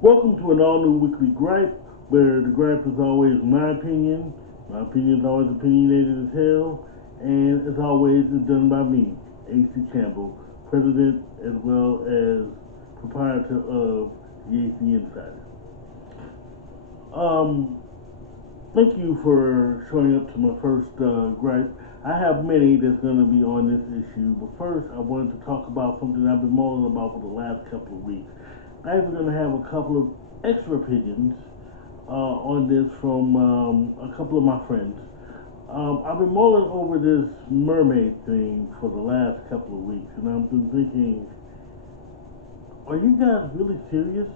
Welcome to an all-new weekly Gripe, where the gripe is always my opinion. My opinion is always opinionated as hell, and as always, it's done by me, A.C. Campbell, president as well as proprietor of the AC Insider. Um, Thank you for showing up to my first gripe. I have many that's going to be on this issue, but first I wanted to talk about something I've been mulling about for the last couple of weeks. I'm even going to have a couple of extra opinions on this from a couple of my friends. I've been mulling over this mermaid thing for the last couple of weeks, and I've been thinking, are you guys really serious?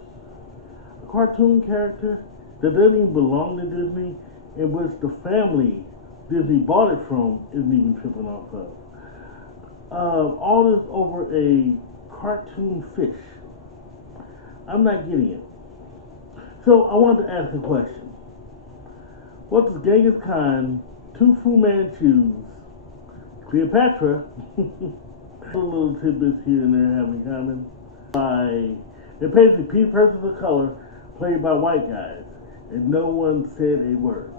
A cartoon character that doesn't even belong to Disney, in which the family Disney bought it from isn't even tripping off of. All this over a cartoon fish. I'm not getting it. So I wanted to ask a question. What does Genghis Khan, two Fu Manchus, Cleopatra, little tidbits here and there have in common? They're basically persons of color played by white guys, and no one said a word.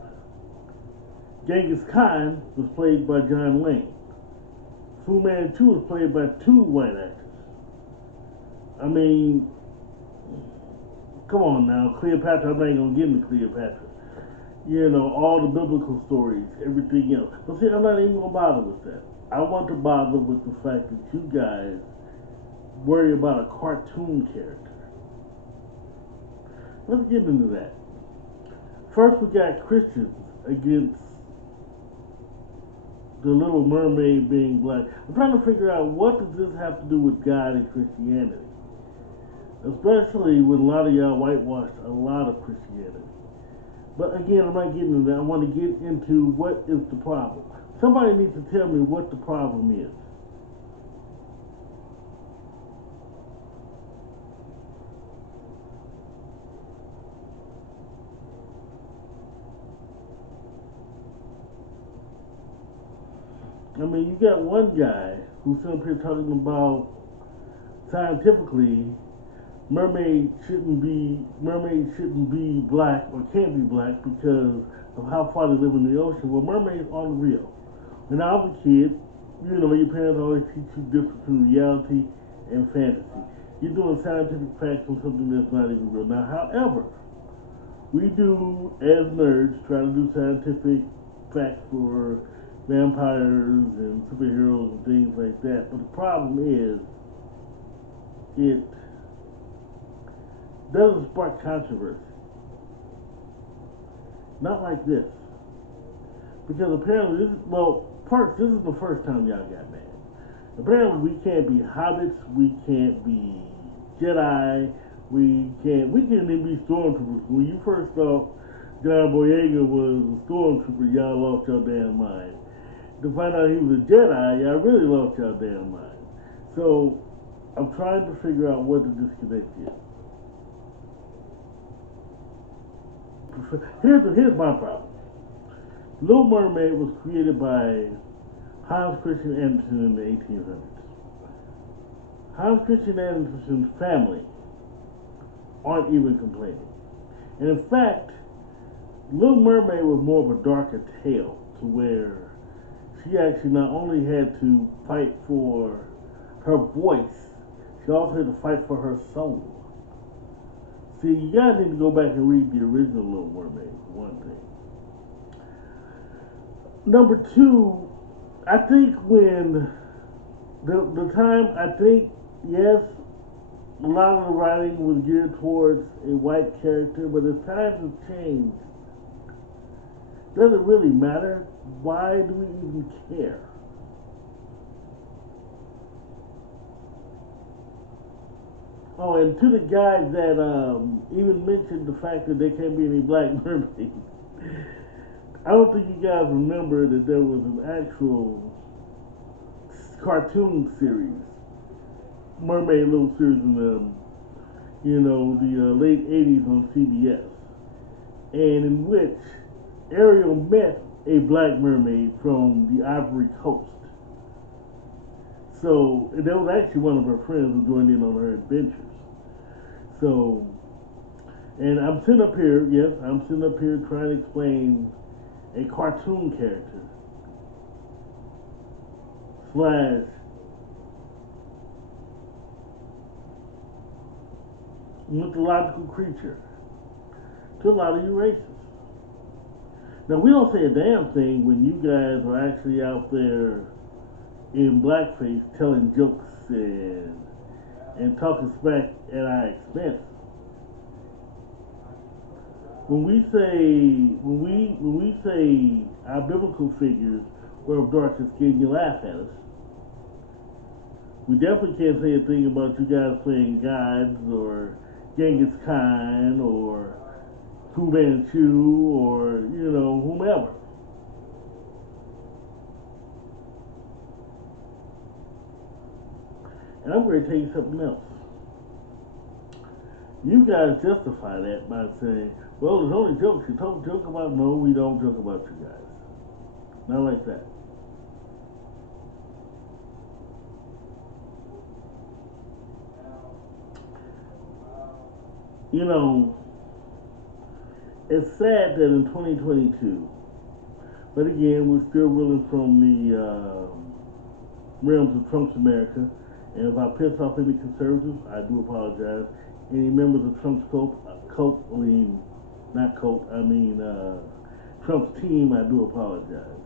Genghis Khan was played by John Wayne. Fu Manchu was played by two white actors. I mean, come on now, Cleopatra, I'm not even gonna get into Cleopatra. You know, all the biblical stories, everything else. But see, I'm not even gonna bother with that. I want to bother with the fact that you guys worry about a cartoon character. Let's get into that. First, we got Christians against the Little Mermaid being black. I'm trying to figure out, what does this have to do with God and Christianity? Especially when a lot of y'all whitewashed a lot of Christianity. But again, I'm not getting into that. I want to get into what is the problem. Somebody needs to tell me what the problem is. I mean, you got one guy who's up here talking about scientifically mermaids shouldn't be black or can't be black because of how far they live in the ocean. Well, mermaids aren't real. When I was a kid, you know, your parents always teach you the difference between reality and fantasy. You're doing scientific facts on something that's not even real. Now, however, we do, as nerds, try to do scientific facts for vampires and superheroes and things like that. But the problem is, it doesn't spark controversy. Not like this. Because apparently, first, this is the first time y'all got mad. Apparently, we can't be hobbits, we can't be Jedi, we can't even be stormtroopers. When you first thought John Boyega was a stormtrooper, y'all lost your damn mind. To find out he was a Jedi, y'all really lost your damn mind. So, I'm trying to figure out what the disconnect is. Here's my problem. Little Mermaid was created by Hans Christian Andersen in the 1800s. Hans Christian Andersen's family aren't even complaining. And in fact, Little Mermaid was more of a darker tale, to where she actually not only had to fight for her voice, she also had to fight for her soul. See, you guys need to go back and read the original Little Mermaid, for one thing. Number two, I think when the time, I think, yes, a lot of the writing was geared towards a white character, but as times have changed, does it really matter? Why do we even care? Oh, and to the guys that even mentioned the fact that there can't be any black mermaids, I don't think you guys remember that there was an actual cartoon series, mermaid little series in the late '80s on CBS, and in which Ariel met a black mermaid from the Ivory Coast. So that was actually one of her friends who joined in on her adventures. So And I'm sitting up here, yes, I'm sitting up here trying to explain a cartoon character slash mythological creature to a lot of you racists. Now, we don't say a damn thing when you guys are actually out there in blackface telling jokes and talking smack at our expense. When we say our biblical figures were of darker skin, you laugh at us. We definitely can't say a thing about you guys playing gods or Genghis Khan or Fu Manchu or, whomever. And I'm going to tell you something else. You guys justify that by saying, well, there's only jokes. You don't joke about, no, we don't joke about you guys. Not like that. It's sad that in 2022, but again, we're still reeling from the realms of Trump's America. And if I piss off any conservatives, I do apologize. Any members of Trump's Trump's team, I do apologize.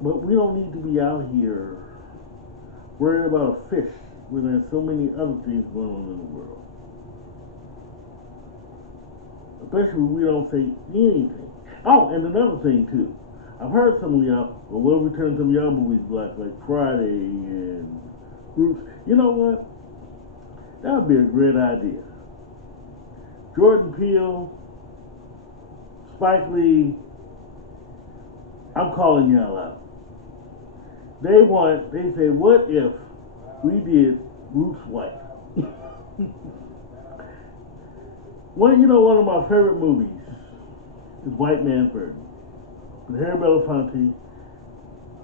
But we don't need to be out here worrying about a fish when there's so many other things going on in the world. Especially when we don't say anything. Oh, and another thing too. I've heard some of y'all, well, we'll return some of y'all movies like Friday and Roots. You know what? That would be a great idea. Jordan Peele, Spike Lee, I'm calling y'all out. They say, what if we did Roots White? One of my favorite movies is White Man's Burden with Harry Belafonte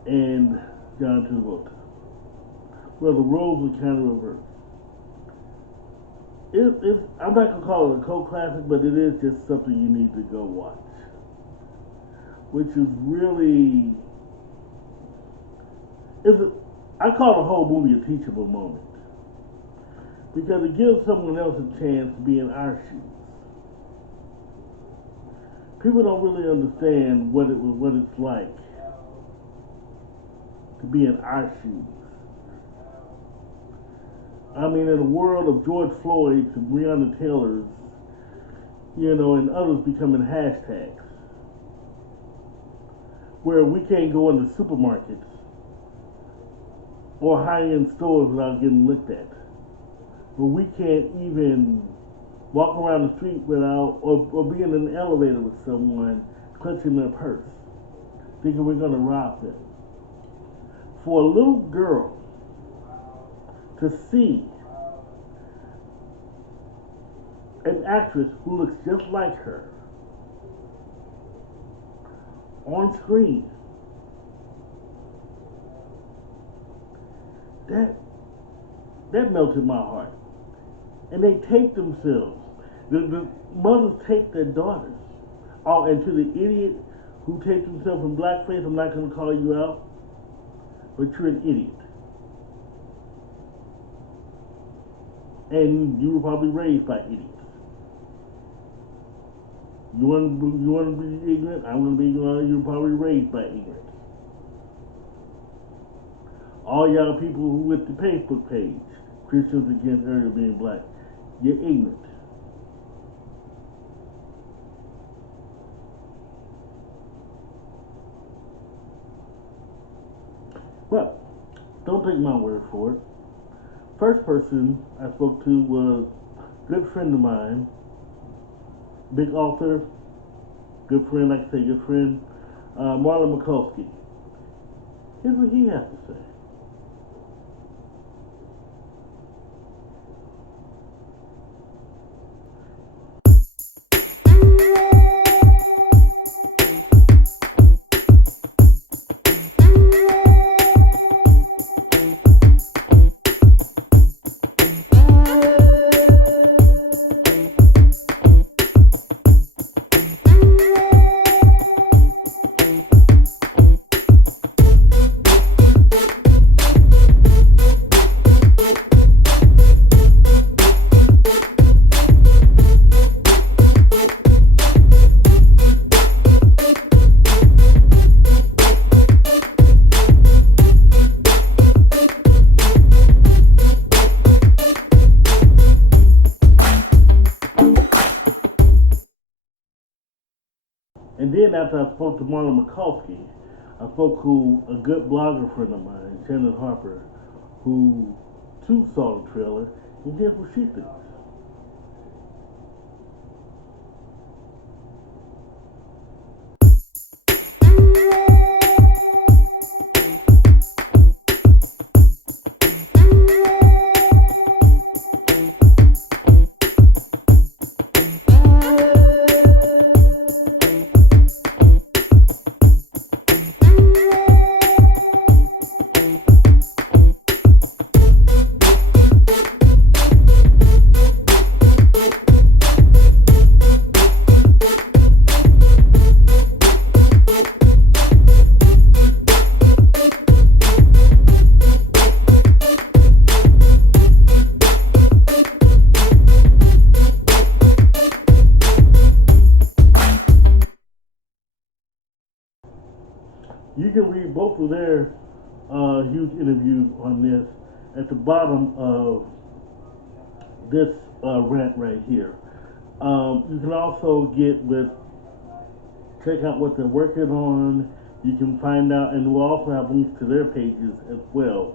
and John Travolta. Well, the roles are kind of reversed. I'm not going to call it a cult classic, but it is just something you need to go watch. Which is really, I call the whole movie a teachable moment. Because it gives someone else a chance to be in our shoes. People don't really understand what it's like to be in our shoes. I mean, in a world of George Floyd's and Breonna Taylor's, and others becoming hashtags, where we can't go into supermarkets or high-end stores without getting looked at, where we can't even walk around the street without, or be in an elevator with someone clutching their purse, thinking we're going to rob them. For a little girl to see an actress who looks just like her on screen, that melted my heart. And they tape themselves. The mothers tape their daughters. Oh, and to the idiot who taped himself in blackface, I'm not going to call you out, but you're an idiot. And you were probably raised by idiots. You want to be ignorant? I'm going to be ignorant. You were probably raised by ignorance. All y'all people who with the Facebook page, Christians Against Area Being Black, you're ignorant. Well, don't take my word for it. First person I spoke to was a good friend of mine, big author, good friend, like I say, good friend, Marlon McCaulsky. Here's what he has to say. And then after I spoke to Marlon McCaulsky, I spoke to a good blogger friend of mine, Shannan Harper, who too saw the trailer, and here's what she thinks. You can read both of their huge interviews on this at the bottom of this rant right here. You can also check out what they're working on. You can find out, and we'll also have links to their pages as well,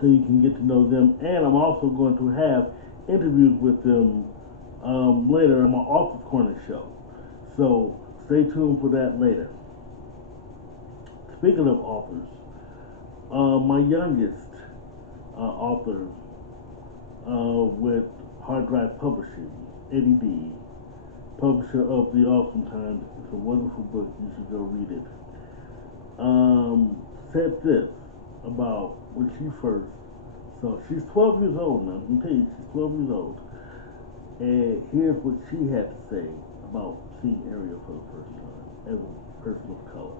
so you can get to know them. And I'm also going to have interviews with them later on my Author's Corner show. So stay tuned for that later. Speaking of authors, my youngest author with Hard Drive Publishing, Eddy, publisher of The Awesome Times. It's a wonderful book. You should go read it. Said this about when she first saw. She's 12 years old now. I can tell you, she's 12 years old. And here's what she had to say about seeing Ariel for the first time as a person of color.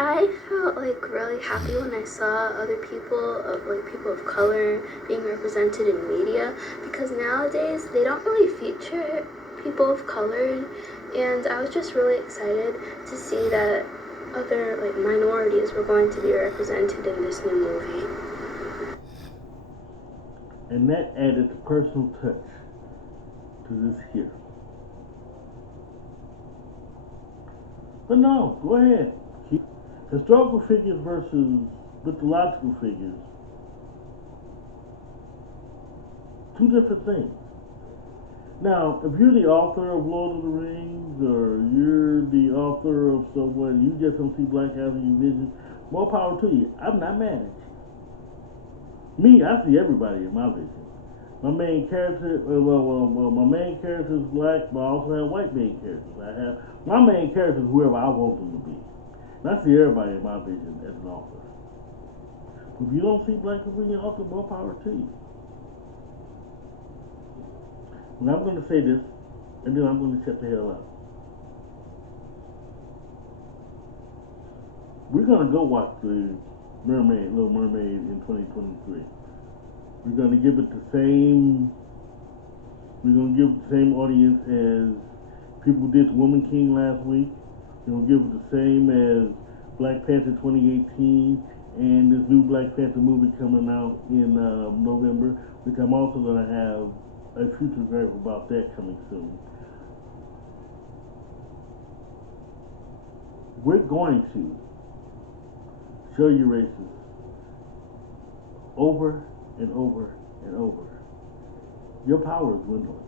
I felt really happy when I saw other people of color being represented in media, because nowadays they don't really feature people of color, and I was just really excited to see that other minorities were going to be represented in this new movie. And that added a personal touch to this here. But no, go ahead. Historical figures versus mythological figures. Two different things. Now, if you're the author of Lord of the Rings, or you're the author of someone, you just don't see black guys in your vision, more power to you. I'm not mad at you. Me, I see everybody in my vision. My main character, my main character is black, but I also have white main characters. My main character is whoever I want them to be. And I see everybody in my vision as an author. If you don't see black people in your author, more power to you. And I'm going to say this, and then I'm going to shut the hell up. We're going to go watch the Little Mermaid in 2023. We're going to give it the same audience as people did to Woman King last week. We're going to give it the same as Black Panther 2018 and this new Black Panther movie coming out in November, which I'm also going to have a future gripe about that coming soon. We're going to show you races over and over and over. Your power is dwindling.